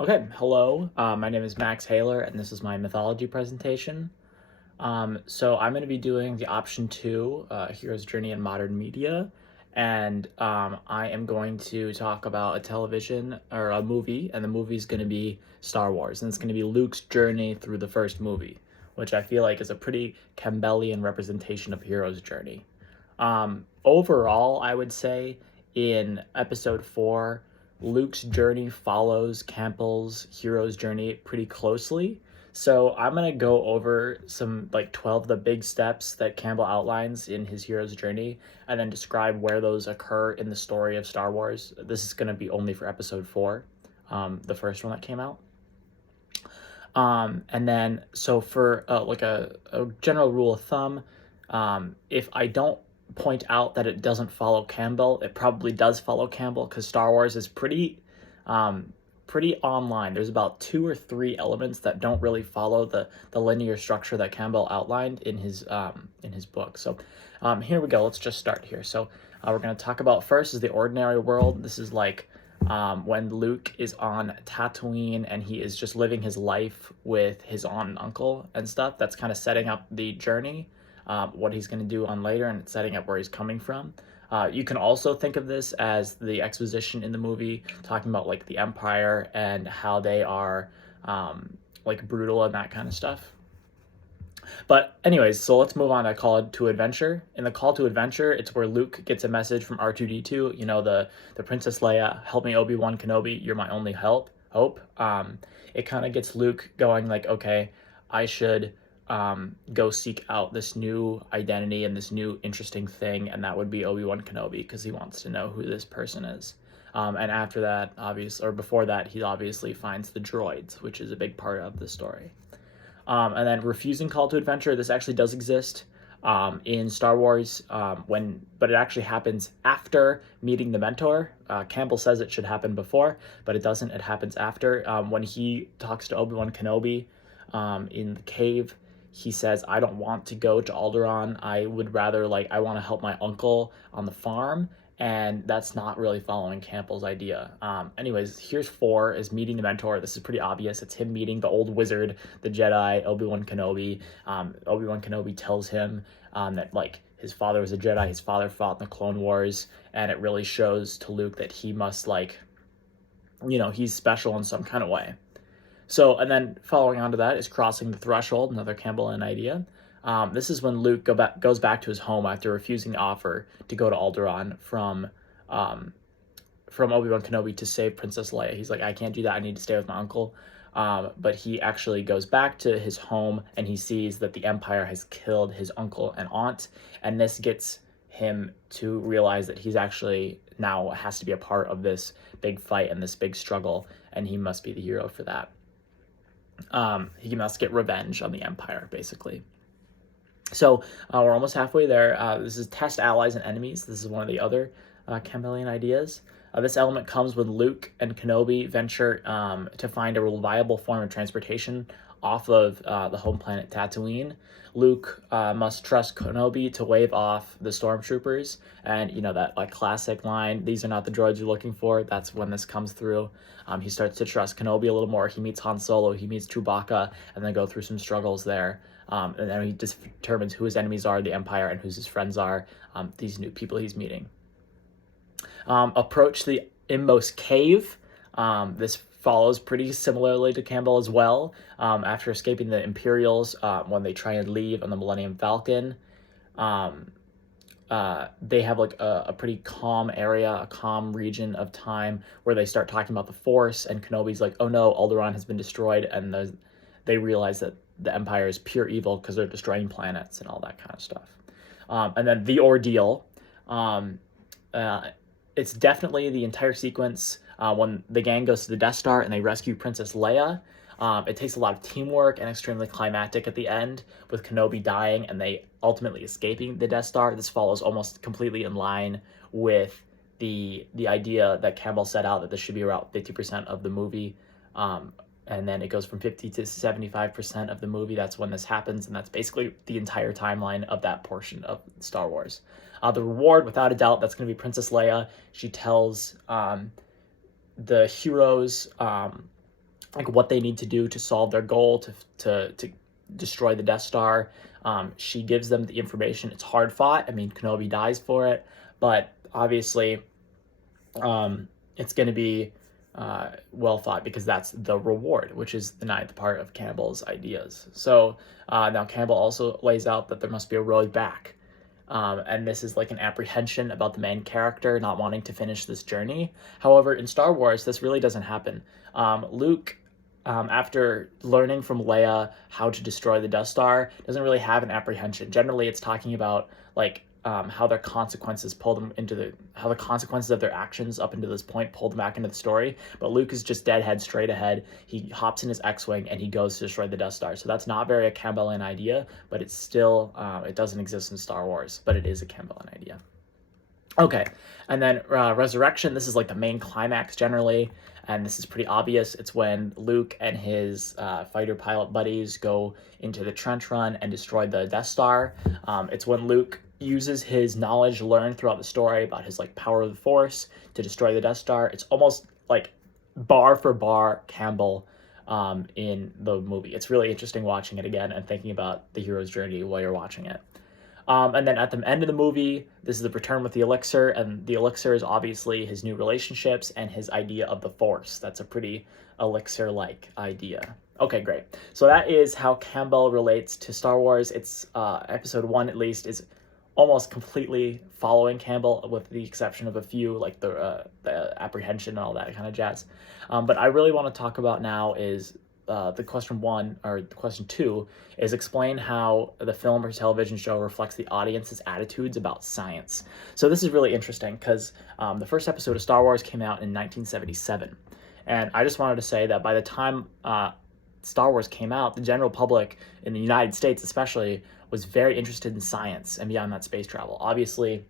Okay, hello. My name is Max Haler, and this is my mythology presentation. So I'm going to be doing the option two, Hero's Journey in Modern Media, and I am going to talk about a television or a movie, and the movie is going to be Star Wars, and it's going to be Luke's journey through the first movie, which I feel like is a pretty Campbellian representation of Hero's journey. Overall, I would say in episode four, Luke's journey follows Campbell's hero's journey pretty closely. So I'm gonna go over some like 12 of the big steps that Campbell outlines in his hero's journey, and then describe where those occur in the story of Star Wars. This is gonna be only for episode four, the first one that came out. And then so for like a general rule of thumb, if I don't point out that it doesn't follow Campbell, it probably does follow Campbell because Star Wars is pretty online. There's about two or three elements that don't really follow the linear structure that Campbell outlined in his book. So here we go. Let's just start here. So we're going to talk about first is the ordinary world. This is like when Luke is on Tatooine and he is just living his life with his aunt and uncle and stuff. That's kind of setting up the journey, what he's going to do on later, and setting up where he's coming from. You can also think of this as the exposition in the movie, talking about like the Empire and how they are like brutal and that kind of stuff. But anyways, so let's move on to Call to Adventure. In the Call to Adventure, it's where Luke gets a message from R2-D2, you know, the Princess Leia, help me Obi-Wan Kenobi, you're my only hope. It kind of gets Luke going like, okay, I should go seek out this new identity and this new interesting thing, and that would be Obi-Wan Kenobi, because he wants to know who this person is. And after that, obviously, or before that, he obviously finds the droids, which is a big part of the story. And then refusing Call to Adventure, this actually does exist in Star Wars, but it actually happens after meeting the mentor. Campbell says it should happen before, but it doesn't. It happens after. When he talks to Obi-Wan Kenobi in the cave, he says, I don't want to go to Alderaan. I would rather, I want to help my uncle on the farm. And that's not really following Campbell's idea. Anyways, here's four, is meeting the mentor. This is pretty obvious. It's him meeting the old wizard, the Jedi, Obi-Wan Kenobi. Obi-Wan Kenobi tells him that his father was a Jedi, his father fought in the Clone Wars, and it really shows to Luke that he must he's special in some kind of way. So, and then following on to that is crossing the threshold, another Campbellian idea. This is when Luke goes back to his home after refusing the offer to go to Alderaan from Obi-Wan Kenobi to save Princess Leia. He's like, I can't do that. I need to stay with my uncle. But he actually goes back to his home and he sees that the Empire has killed his uncle and aunt. And this gets him to realize that he's actually now has to be a part of this big fight and this big struggle. And he must be the hero for that. He must get revenge on the Empire, basically. So we're almost halfway there. This is test allies and enemies. This is one of the other Campbellian ideas. This element comes when Luke and Kenobi venture to find a reliable form of transportation off of the home planet Tatooine. Luke must trust Kenobi to wave off the stormtroopers, and that classic line, "These are not the droids you're looking for." That's when this comes through. He starts to trust Kenobi a little more. He meets Han Solo, he meets Chewbacca, and then go through some struggles there. And then he just determines who his enemies are, the Empire, and who his friends are, these new people he's meeting. Approach the inmost cave. This follows pretty similarly to Campbell as well. After escaping the Imperials, when they try and leave on the Millennium Falcon, they have a pretty calm area, a calm region of time where they start talking about the Force, and Kenobi's like, oh no, Alderaan has been destroyed, and they realize that the Empire is pure evil because they're destroying planets and all that kind of stuff. And then the ordeal. It's definitely the entire sequence when the gang goes to the Death Star and they rescue Princess Leia. It takes a lot of teamwork and extremely climactic at the end, with Kenobi dying and they ultimately escaping the Death Star. This follows almost completely in line with the idea that Campbell set out, that this should be around 50% of the movie. And then it goes from 50 to 75% of the movie. That's when this happens, and that's basically the entire timeline of that portion of Star Wars. The reward, without a doubt, that's going to be Princess Leia. She tells the heroes like what they need to do to solve their goal to destroy the Death Star. She gives them the information. It's hard fought. I mean, Kenobi dies for it, but obviously, it's going to be well thought because that's the reward, which is the ninth part of Campbell's ideas. So now Campbell also lays out that there must be a road back. And this is like an apprehension about the main character not wanting to finish this journey. However, in Star Wars, this really doesn't happen. Luke, after learning from Leia how to destroy the Death Star, doesn't really have an apprehension. Generally, it's talking about like how their consequences pull them into how the consequences of their actions up into this point pulled them back into the story. But Luke is just deadhead straight ahead. He hops in his X-wing and he goes to destroy the Death Star. So that's not very a Campbellian idea, but it's still it doesn't exist in Star Wars, but it is a Campbellian idea. Okay, and then Resurrection. This is like the main climax generally, and this is pretty obvious. It's when Luke and his fighter pilot buddies go into the trench run and destroy the Death Star. It's when Luke uses his knowledge learned throughout the story about his like power of the Force to destroy the Death Star. It's almost like bar for bar Campbell in the movie. It's really interesting watching it again and thinking about the hero's journey while you're watching it. And then at the end of the movie, this is the return with the elixir, and the elixir is obviously his new relationships and his idea of the Force. That's a pretty elixir-like idea. Okay, great. So that is how Campbell relates to Star Wars. It's episode 1, at least, is almost completely following Campbell, with the exception of a few, like the apprehension and all that kind of jazz. But I really want to talk about now is the question 1, or the question 2, is explain how the film or television show reflects the audience's attitudes about science. So this is really interesting because the first episode of Star Wars came out in 1977. And I just wanted to say that by the time Star Wars came out, the general public in the United States especially was very interested in science and beyond that, space travel. Obviously,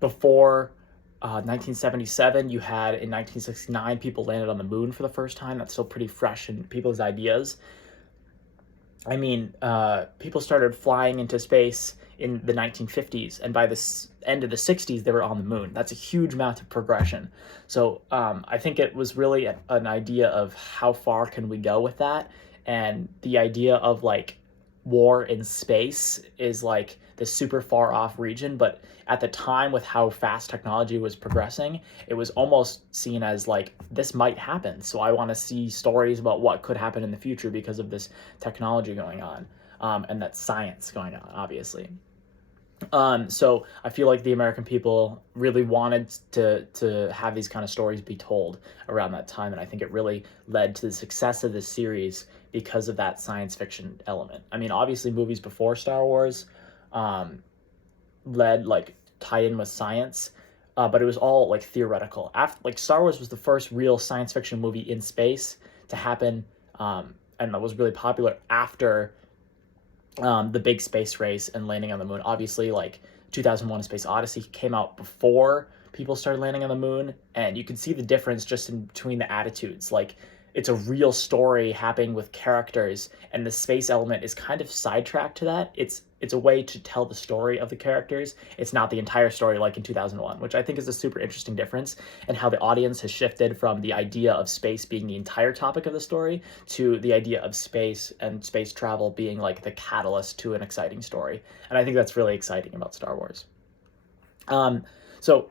before 1977, you had in 1969 people landed on the moon for the first time. That's still pretty fresh in people's ideas. I mean, people started flying into space in the 1950s, and by the end of the 60s, they were on the moon. That's a huge amount of progression. So I think it was really an idea of how far can we go with that, and the idea of like war in space is like this super far off region, but at the time with how fast technology was progressing, it was almost seen as like this might happen. So I want to see stories about what could happen in the future because of this technology going on, and that science going on, obviously. So I feel like the American people really wanted to have these kind of stories be told around that time, and I think it really led to the success of this series because of that science fiction element. I mean, obviously movies before Star Wars tied in with science, but it was all like theoretical. After like Star Wars was the first real science fiction movie in space to happen, and that was really popular after the big space race and landing on the moon. Obviously, like 2001: A Space Odyssey came out before people started landing on the moon, and you can see the difference just in between the attitudes. Like, it's a real story happening with characters, and the space element is kind of sidetracked to that. It's a way to tell the story of the characters. It's not the entire story like in 2001, which I think is a super interesting difference, and how the audience has shifted from the idea of space being the entire topic of the story to the idea of space and space travel being like the catalyst to an exciting story. And I think that's really exciting about Star Wars. So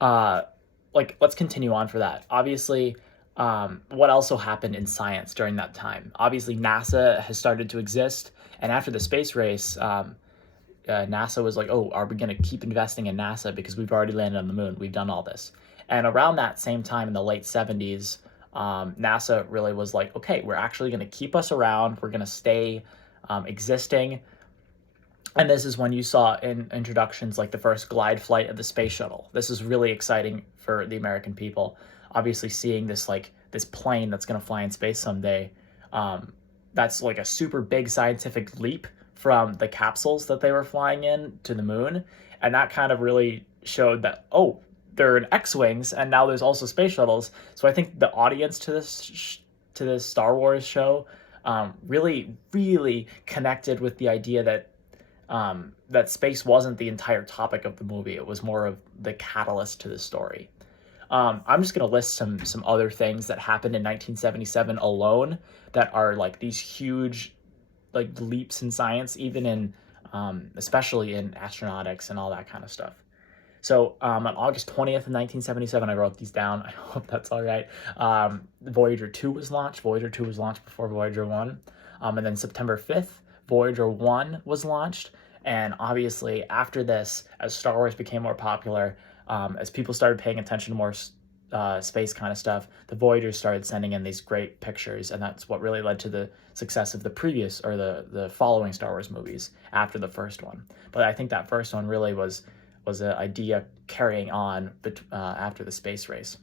let's continue on for that. Obviously, what also happened in science during that time? Obviously, NASA has started to exist, and after the space race, NASA was like, oh, are we going to keep investing in NASA because we've already landed on the moon? We've done all this. And around that same time in the late 70s, NASA really was like, okay, we're actually going to keep us around. We're going to stay existing. And this is when you saw in introductions like the first glide flight of the space shuttle. This is really exciting for the American people. Obviously, seeing this plane that's going to fly in space someday, that's like a super big scientific leap from the capsules that they were flying in to the moon. And that kind of really showed that, oh, there are X-Wings, and now there's also space shuttles. So I think the audience to this Star Wars show really, really connected with the idea that that space wasn't the entire topic of the movie. It was more of the catalyst to the story. I'm just gonna list some other things that happened in 1977 alone that are like these huge like leaps in science, even in especially in astronautics and all that kind of stuff. So on August 20th, 1977, I wrote these down. I hope that's all right. Voyager 2 was launched. Voyager 2 was launched before Voyager 1. And then September 5th, Voyager 1 was launched. And obviously, after this, as Star Wars became more popular, as people started paying attention to more space kind of stuff, the Voyagers started sending in these great pictures. And that's what really led to the success of the previous or the following Star Wars movies after the first one. But I think that first one really was an idea carrying on after the space race.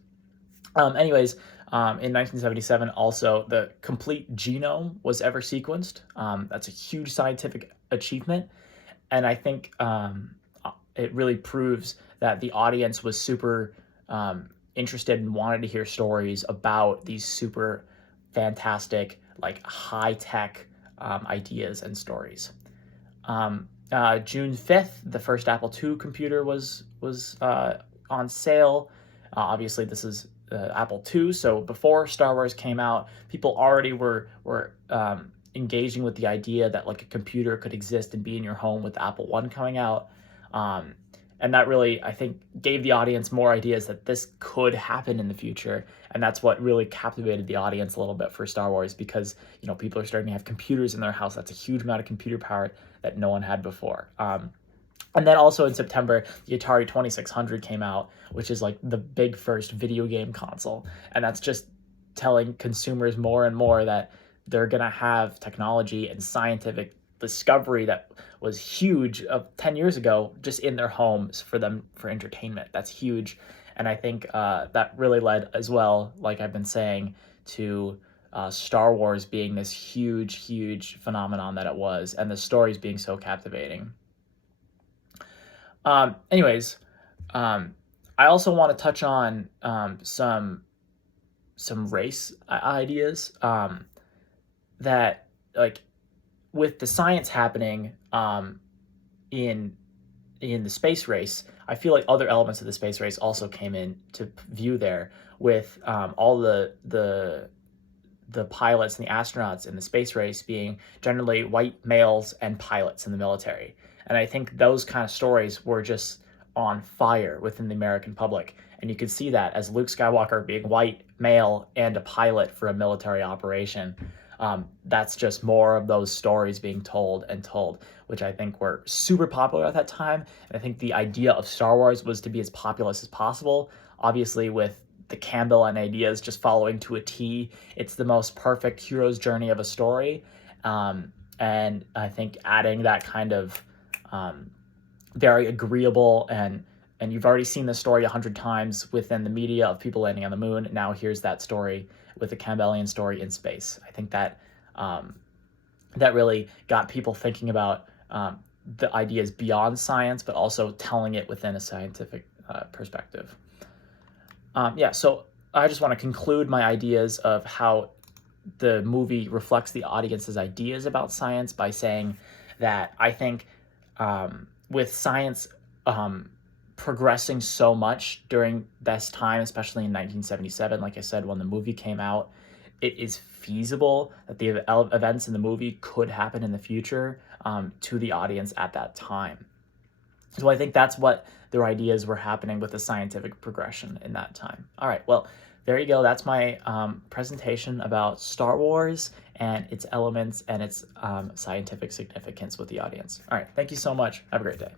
Anyways, in 1977, also the complete genome was ever sequenced. That's a huge scientific achievement, and I think it really proves that the audience was super interested and wanted to hear stories about these super fantastic, like high-tech ideas and stories. June 5th, the first Apple II computer was on sale. Obviously, this is Apple II, so before Star Wars came out, people already were engaging with the idea that like a computer could exist and be in your home with Apple I coming out. And that really, I think, gave the audience more ideas that this could happen in the future. And that's what really captivated the audience a little bit for Star Wars, because, you know, people are starting to have computers in their house. That's a huge amount of computer power that no one had before. And then also in September, the Atari 2600 came out, which is like the big first video game console. And that's just telling consumers more and more that they're going to have technology and scientific discovery that was huge 10 years ago just in their homes for them for entertainment. That's huge. And I think that really led as well, like I've been saying, to Star Wars being this huge phenomenon that it was, and the stories being so captivating. Anyways, I also want to touch on some race ideas that, like, with the science happening in the space race, I feel like other elements of the space race also came in to view there, with all the pilots and the astronauts in the space race being generally white males and pilots in the military. And I think those kind of stories were just on fire within the American public. And you could see that as Luke Skywalker being white, male, and a pilot for a military operation. That's just more of those stories being told, which I think were super popular at that time. And I think the idea of Star Wars was to be as populist as possible. Obviously, with the Campbell and ideas just following to a T, it's the most perfect hero's journey of a story. And I think adding that kind of very agreeable, and you've already seen this story 100 times within the media of people landing on the moon. Now here's that story with the Campbellian story in space. I think that that really got people thinking about the ideas beyond science, but also telling it within a scientific perspective. So I just want to conclude my ideas of how the movie reflects the audience's ideas about science by saying that I think with science progressing so much during this time, especially in 1977, like I said, when the movie came out, it is feasible that the events in the movie could happen in the future to the audience at that time. So I think that's what their ideas were happening with the scientific progression in that time. All right, well, there you go. That's my presentation about Star Wars and its elements and its scientific significance with the audience. All right, thank you so much. Have a great day.